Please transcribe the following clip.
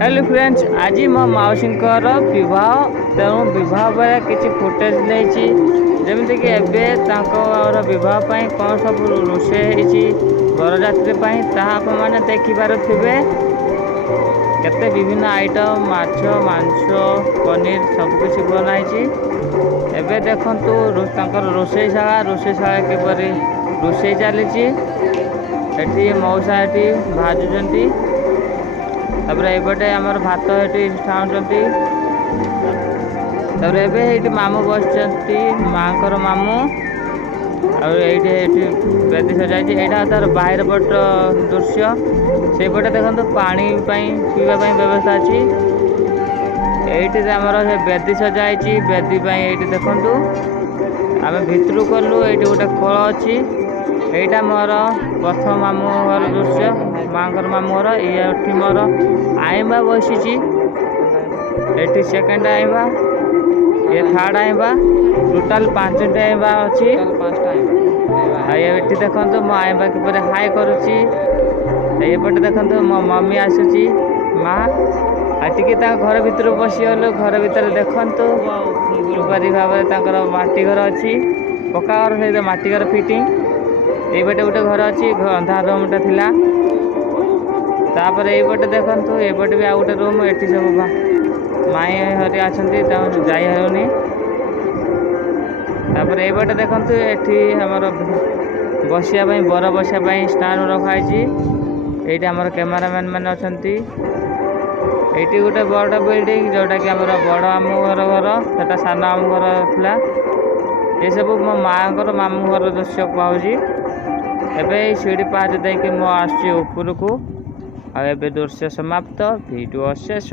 Hello friends, आज मो मौसी विवाह तेणु विवाह बेले किसी फुटेज नहीं जमीक विवाह कौन सब रोषे बरजात्री मैंने देखिपे केते विभिन्न आइटम माछ मांस पनीर सबकिछ बनाई। एबे देखंतु रोषेशाला किपरि रोषे चली मौसा भाजुंट एपटे आमर भात ये छाणुंट मामू बस माँ मामू आईटी बेदी सजाई यहाँ तार बाहर पट दृश्य से पटे देखो पानी पीवा व्यवस्था अच्छी ये आमर बेदी सजाई बेदी ये देखु आम भितर गलु ये गोटे कल अच्छी यहाँ मोर प्रथम मामू घर दृश्य माँ मामू घर ये मोर आईबा बसी ये सेकेंड आईबा ये थर्ड आईबा टोटाल 5टा आईबा अच्छी ये देखो मो आईबा किपर हाई करुच्ची एपटे देखो मो मम्मी आसूची माँ आटिके घर भर पशिगलु घर भर देखु किपरि भाव माटी घर अच्छी पक्का घर सहित माटी घर फिटिंग ये गोटे घर अच्छी अंधार रूमटा थिला तापर ये देखु एपटे भी आ गोटे रूम ये सब माई हरी अच्छा जानी तापर ये देखु ये आमर बसिया बर बसिया स्टांड रखाई ये आमर कैमेरामैन मैंने अच्छा ये गोटे बड़ बिल्डिंग जोटा कि आमर बड़ मामू घर घर सान मामू घर था ये सब मो माँ मामू घर दृश्य पाऊँगी एवं सीढ़ी पाँच देकी मो आसुच्ची उपरकू आ दृश्य समाप्त वीडियो शेष।